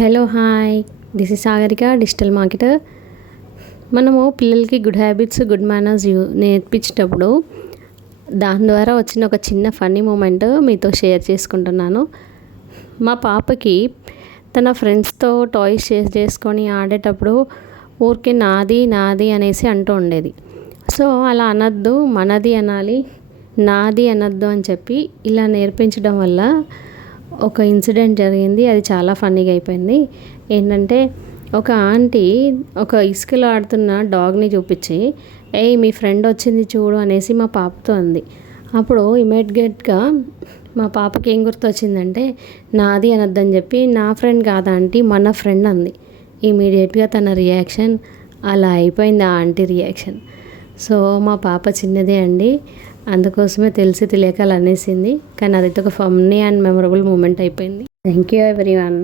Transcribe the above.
Hello hi, this is Sagarika, digital marketer. మనము పిల్లలకి good habits, good manners నేర్పించేటప్పుడు దాని ద్వారా వచ్చిన ఒక చిన్న ఫన్నీ మూమెంట్ మీతో షేర్ చేసుకుంటున్నాను. మా పాపకి తన ఫ్రెండ్స్తో టాయ్స్ షేర్ చేసుకొని ఆడేటప్పుడు ఊరికే నాది నాది అనేసి అంటూ ఉండేది. సో అలా అనద్దు, మనది అనాలి, నాది అనద్దు అని చెప్పి ఇలా నేర్పించడం వల్ల ఒక ఇన్సిడెంట్ జరిగింది. అది చాలా ఫన్నీగా అయిపోయింది. ఏంటంటే, ఒక ఆంటీ ఒక ఇసుకలో ఆడుతున్న డాగ్ని చూపించి, ఏయ్ మీ ఫ్రెండ్ వచ్చింది చూడు అనేసి మా పాపతో అంది. అప్పుడు ఇమీడియట్గా మా పాపకి ఏం గుర్తొచ్చిందంటే, నాది అనొద్దని చెప్పి, నా ఫ్రెండ్ కాదా ఆంటీ, మన ఫ్రెండ్ అంది. ఇమీడియట్గా తన రియాక్షన్ అలా అయిపోయింది, ఆ ఆంటీ రియాక్షన్. సో మా పాప చిన్నదే అండి, అందుకోసమే తెలిసి తెలియక అలా అనేసింది. కానీ అదైతే ఒక ఫన్నీ అండ్ మెమరబుల్ మూమెంట్ అయిపోయింది. Thank you everyone.